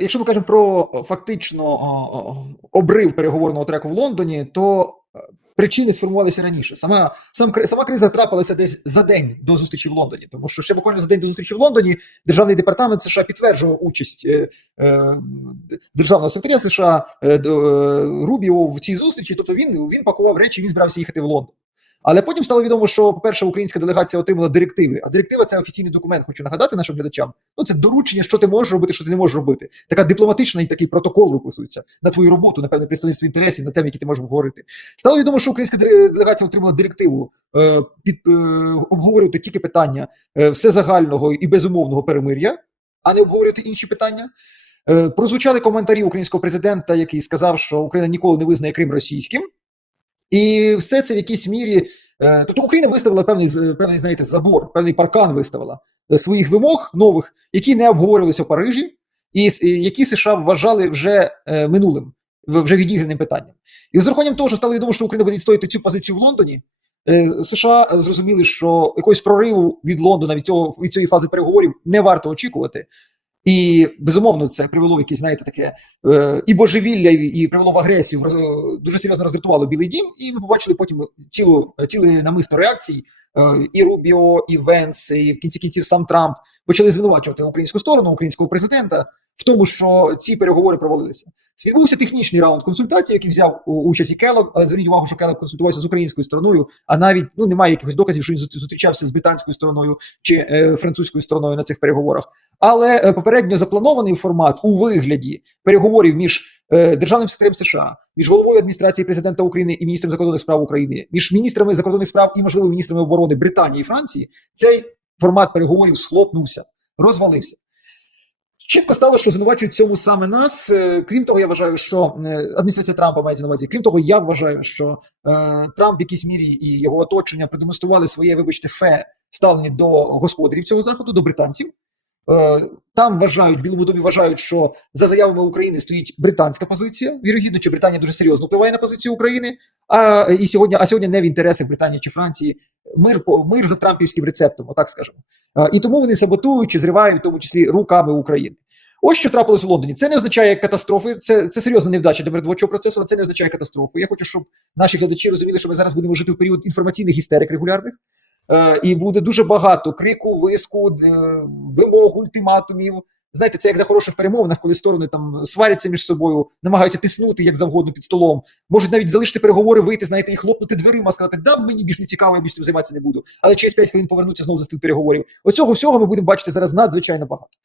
якщо ми кажемо про фактично обрив переговорного треку в Лондоні, то е, причини сформувалися раніше. Сама сам сама криза трапилася десь за день до зустрічі в Лондоні, тому що ще буквально за день до зустрічі в Лондоні державний департамент США підтверджував участь е, е, державного секретаря США е, е, Рубіо в цій зустрічі. Тобто він він пакував речі, він збирався їхати в Лондон. Але потім стало відомо, що, по-перше, українська делегація отримала директиви. А директива це офіційний документ. Хочу нагадати нашим глядачам. Ну це доручення, що ти можеш робити, що ти не можеш робити. Така дипломатична і такий протокол виписується на твою роботу, на певне представництво інтересів, на теми, які ти можеш говорити. Стало відомо, що українська делегація отримала директиву е, під е, обговорювати тільки питання е, всезагального і безумовного перемир'я, а не обговорювати інші питання. Е, прозвучали коментарі українського президента, який сказав, що Україна ніколи не визнає Крим російським. І все це в якійсь мірі. е, Тобто Україна виставила певний, певний, знаєте, забор, певний паркан виставила е, своїх вимог нових, які не обговорювалися в Парижі, і які США вважали вже е, минулим, вже відіграним питанням. І з урахуванням того, що стало відомо, що Україна буде відстояти цю позицію в Лондоні, США зрозуміли, що якогось прориву від Лондона від цього від цієї фази переговорів не варто очікувати. І безумовно це привело в якісь, знаєте, таке е, і божевілля, і, привело в агресію. роз- дуже серйозно роздратувало Білий Дім, і ми побачили потім цілу ціле намисто реакцій. Е, і Рубіо, і Венс, і в кінці кінців сам Трамп почали звинувачувати українську сторону, українського президента в тому, що ці переговори провалилися. Відбувся технічний раунд консультацій, який взяв участь і Келог, але зверніть увагу, що Келог консультувався з українською стороною, а навіть ну немає якихось доказів, що він зустрічався з британською стороною чи е, французькою стороною на цих переговорах. Але е, попередньо запланований формат у вигляді переговорів між державним секретарем США, між головою адміністрації президента України і міністром закордонних справ України, між міністрами закордонних справ і можливо міністрами оборони Британії і Франції, цей формат переговорів схлопнувся, розвалився. Чітко стало, що звинувачують цьому саме нас. Е, Крім того, я вважаю, що е, адміністрація Трампа мається на увазі. Крім того, я вважаю, що е, Трамп в якійсь мірі і його оточення продемонстрували своє, вибачте, фе ставлення до господарів цього заходу, до британців. Е, Там вважають, в Білому домі вважають, що за заявами України стоїть британська позиція. Вірогідно, чи Британія дуже серйозно впливає на позицію України. А і сьогодні, а сьогодні не в інтересах Британії чи Франції. Мир по мир за трампівським рецептом, отак скажемо. Е, І тому вони саботують чи зривають, в тому числі руками України. Ось що трапилось в Лондоні. Це не означає катастрофи, це, це серйозна невдача для передвиборчого процесу, але це не означає катастрофи. Я хочу, щоб наші глядачі розуміли, що ми зараз будемо жити в період інформаційних істерик регулярних. Е, і буде дуже багато крику, виску, вимог, ультиматумів. Знаєте, це як на хороших перемовинах, коли сторони там сваряться між собою, намагаються тиснути як завгодно під столом. Можуть навіть залишити переговори, вийти, знаєте, і хлопнути дверима, сказати, да, мені більш не цікаво, я більш цим займатися не буду. Але через 5 хвилин повернуться знову за стіл переговорів. Оцього всього ми будемо бачити зараз надзвичайно багато.